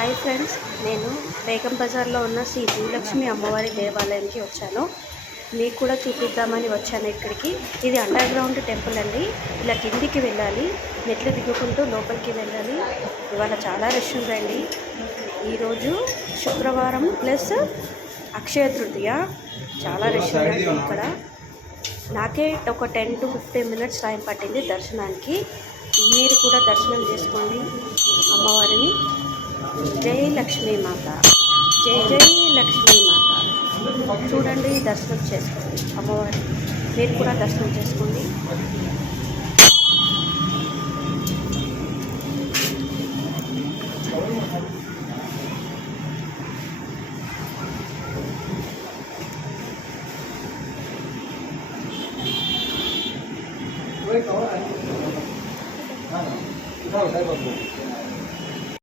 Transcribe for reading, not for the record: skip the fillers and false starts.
Hi friends, నేను బేగం బజార్లో ఉన్న శ్రీ భూలక్ష్మి అమ్మవారి దేవాలయానికి వచ్చాను. మీకు కూడా చూపిద్దామని వచ్చాను ఇక్కడికి. ఇది అండర్ గ్రౌండ్ టెంపుల్ అండి. ఇలా కిందికి వెళ్ళాలి, మెట్లు దిగుకుంటూ లోపలికి వెళ్ళాలి. ఇవాళ చాలా రష్ ఉందండి. ఈరోజు శుక్రవారం ప్లస్ అక్షయ తృతీయ. చాలా రష్ ఉందండి ఇక్కడ. నాకే ఒక 10 to 15 మినిట్స్ టైం పట్టింది దర్శనానికి. మీరు కూడా దర్శనం చేసుకోండి అమ్మవారిని. జై లక్ష్మీ మాత, జై జై లక్ష్మీ మాత. చూడండి, దర్శనం చేసుకోండి అమ్మవారిని. మీరు కూడా దర్శనం చేసుకోండి.